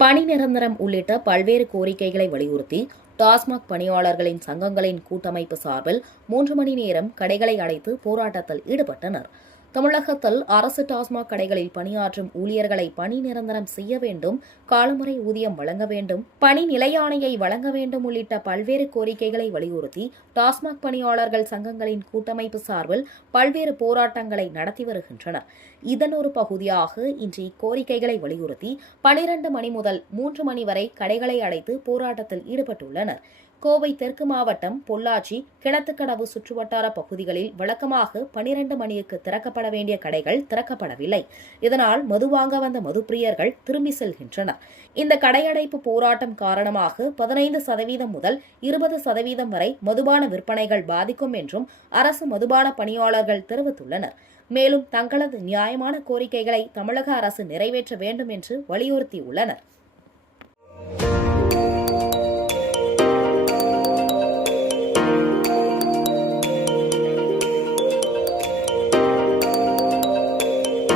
பணி நிரந்தரம் உள்ளிட்ட பல்வேறு கோரிக்கைகளை வலியுறுத்தி டாஸ்மாக் பணியாளர்களின் சங்கங்களின் கூட்டமைப்பு சார்பில் 3 மணி நேரம் கடைகளை அடைத்து போராட்டத்தில் ஈடுபட்டனர். தமிழகத்தில் அரசு டாஸ்மாக் கடைகளில் பணியாற்றும் ஊழியர்களை பணி நிரந்தரம் செய்ய வேண்டும், காலமுறை ஊதியம் வழங்க வேண்டும், பணி நிலையாணையை வழங்க வேண்டும் உள்ளிட்ட பல்வேறு கோரிக்கைகளை வலியுறுத்தி டாஸ்மாக் பணியாளர்கள் சங்கங்களின் கூட்டமைப்பு சார்பில் பல்வேறு போராட்டங்களை நடத்தி வருகின்றனர். இதன் ஒரு பகுதியாக இன்று இக்கோரிக்கைகளை வலியுறுத்தி 12 மணி முதல் 3 மணி வரை கடைகளை அடைத்து போராட்டத்தில் ஈடுபட்டுள்ளனர். கோவை தெற்கு மாவட்டம் பொள்ளாச்சி, கிணத்துக்கடவு சுற்றுவட்டார பகுதிகளில் வழக்கமாக 12 மணிக்கு திறக்கப்பட வேண்டிய கடைகள் திறக்கப்படவில்லை. இதனால் மது வாங்க வந்த மதுப்பிரியர்கள் திரும்பி செல்கின்றனர். இந்த கடையடைப்பு போராட்டம் காரணமாக 15% முதல் 20% வரை மதுபான விற்பனைகள் பாதிக்கும் என்றும் அரசு மதுபான பணியாளர்கள் தெரிவித்துள்ளனர். மேலும் தங்களது நியாயமான கோரிக்கைகளை தமிழக அரசு நிறைவேற்ற வேண்டும் என்று வலியுறுத்தியுள்ளனர்.